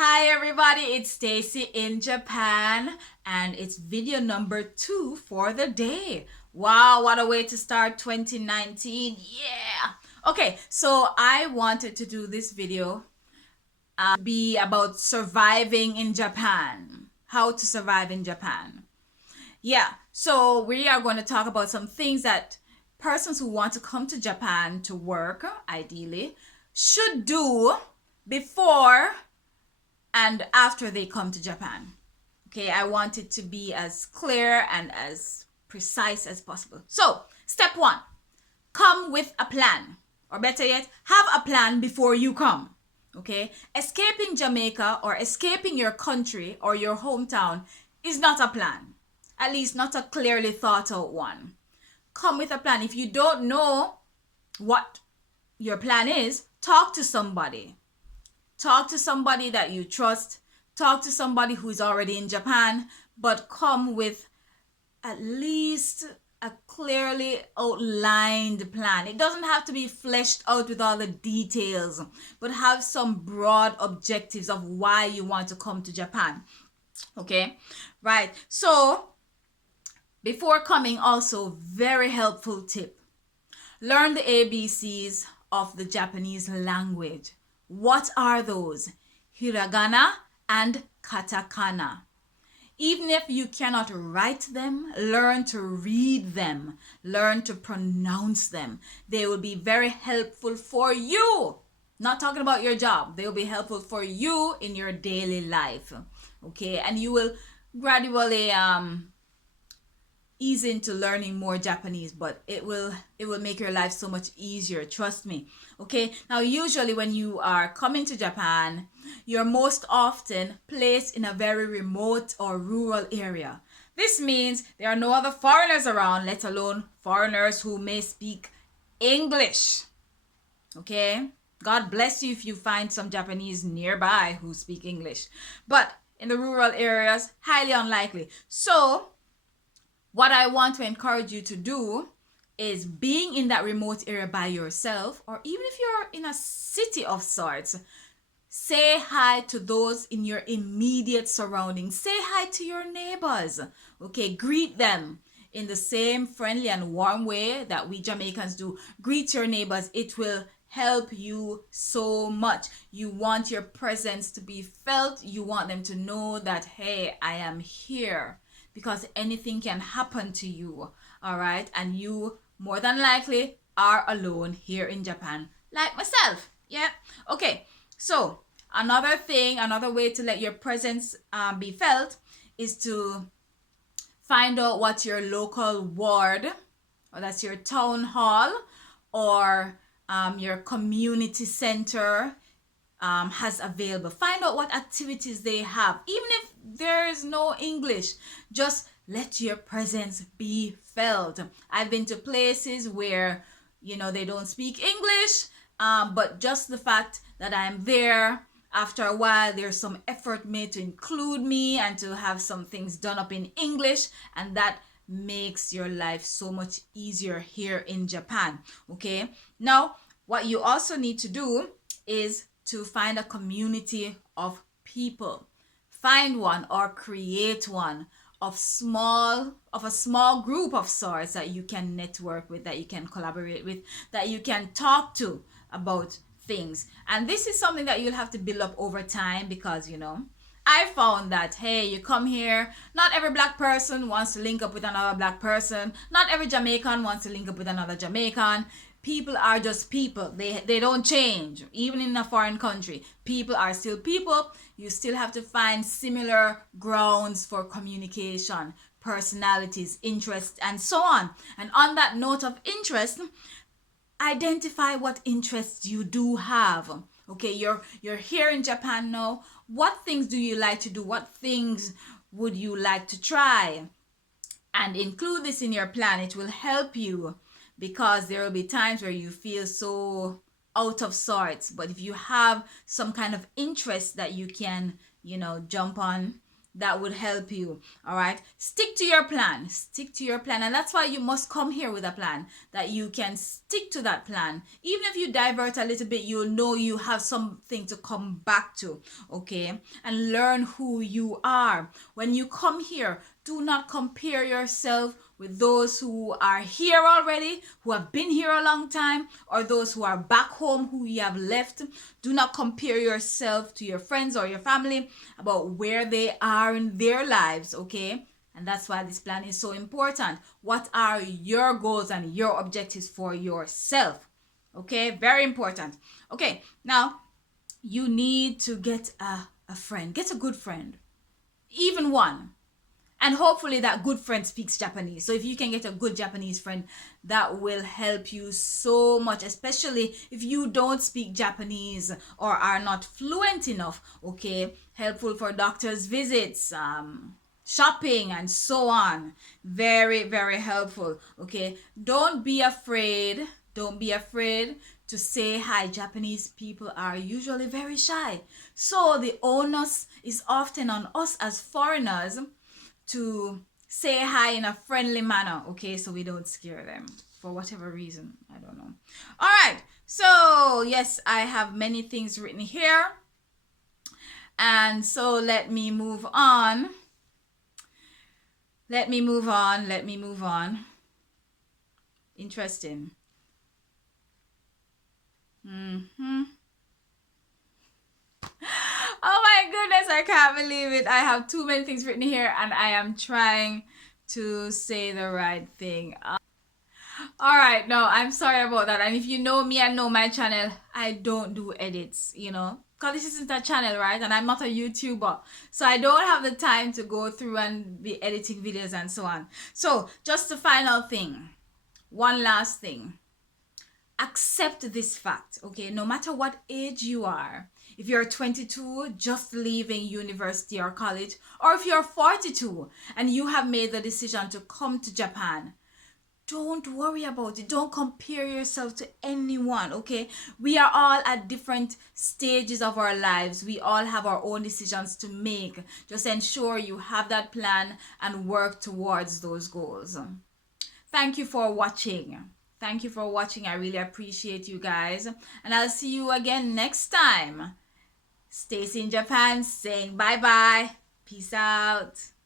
Hi everybody, it's Stacy in Japan and it's video number 2 for the day. Wow, what a way to start 2019. Yeah. Okay, so I wanted to do this video be about surviving in Japan. How to survive in Japan. Yeah, so we are going to talk about some things that persons who want to come to Japan to work, ideally, should do before and after they come to Japan. Okay, I want it to be as clear and as precise as possible. So, step 1, come with a plan. Or better yet, have a plan before you come. Okay, escaping Jamaica or escaping your country or your hometown is not a plan. At least not a clearly thought out one. Come with a plan. If you don't know what your plan is, talk to somebody. Talk to somebody that you trust. Talk to somebody who's already in Japan, but come with at least a clearly outlined plan. It doesn't have to be fleshed out with all the details, but have some broad objectives of why you want to come to Japan. Okay, right. So before coming, also very helpful tip. Learn the ABCs of the Japanese language. What are those? Hiragana and katakana. Even if you cannot write them, learn to read them. Learn to pronounce them. They will be very helpful for you. Not talking about your job. They will be helpful for you in your daily life. Okay, and you will gradually ease into learning more Japanese, but it will make your life so much easier, trust me. Okay, now usually when you are coming to Japan, you're most often placed in a very remote or rural area. This means there are no other foreigners around, let alone foreigners who may speak English. Okay, God bless you if you find some Japanese nearby who speak English, but in the rural areas, highly unlikely. So what I want to encourage you to do is, being in that remote area by yourself, or even if you're in a city of sorts, say hi to those in your immediate surroundings. Say hi to your neighbors. Okay, greet them in the same friendly and warm way that we Jamaicans do. Greet your neighbors. It will help you so much. You want your presence to be felt. You want them to know that, hey, I am here. Because anything can happen to you, all right? And you, more than likely, are alone here in Japan, like myself. Yeah. Okay. So another way to let your presence be felt is to find out what your local ward, or that's your town hall, or your community center has available. Find out what activities they have. Even if there is no English, just let your presence be felt. I've been to places where, they don't speak English, but just the fact that I'm there, after a while, there's some effort made to include me and to have some things done up in English, and that makes your life so much easier here in Japan. Okay, now what you also need to do is to find a community of people. Find one or create one of a small group of sorts that you can network with, that you can collaborate with, that you can talk to about things. And this is something that you'll have to build up over time, because I found that, hey, you come here, not every black person wants to link up with another black person. Not every Jamaican wants to link up with another Jamaican. People are just people. They don't change. Even in a foreign country, people are still people. You still have to find similar grounds for communication, personalities, interests, and so on. And on that note of interest, identify what interests you do have. Okay, you're here in Japan now. What things do you like to do? What things would you like to try? And include this in your plan. It will help you, because there will be times where you feel so out of sorts. But if you have some kind of interest that you can, jump on, that would help you. All right, stick to your plan, stick to your plan. And that's why you must come here with a plan, that you can stick to that plan. Even if you divert a little bit, you'll know you have something to come back to. Okay, and learn who you are. When you come here, do not compare yourself with those who are here already, who have been here a long time, or those who are back home who you have left. Do not compare yourself to your friends or your family about where they are in their lives, okay? And that's why this plan is so important. What are your goals and your objectives for yourself? Okay, very important. Okay, now you need to get a friend. Get a good friend, even one. And hopefully that good friend speaks Japanese. So if you can get a good Japanese friend, that will help you so much, especially if you don't speak Japanese or are not fluent enough, okay? Helpful for doctor's visits, shopping, and so on. Very, very helpful, okay? Don't be afraid. Don't be afraid to say hi. Japanese people are usually very shy. So the onus is often on us as foreigners to say hi in a friendly manner, okay, so we don't scare them for whatever reason. I don't know. All right, so yes, I have many things written here, and so let me move on. Interesting. Oh my goodness, I can't believe it. I have too many things written here and I am trying to say the right thing. All right, no, I'm sorry about that. And if you know me and know my channel, I don't do edits, you know, because this isn't a channel, right? And I'm not a YouTuber. So I don't have the time to go through and be editing videos and so on. So just the final thing, one last thing. Accept this fact, okay? No matter what age you are, if you're 22, just leaving university or college, or if you're 42 and you have made the decision to come to Japan, don't worry about it. Don't compare yourself to anyone, okay? We are all at different stages of our lives. We all have our own decisions to make. Just ensure you have that plan and work towards those goals. Thank you for watching. Thank you for watching. I really appreciate you guys. And I'll see you again next time. Stacy in Japan saying bye-bye. Peace out.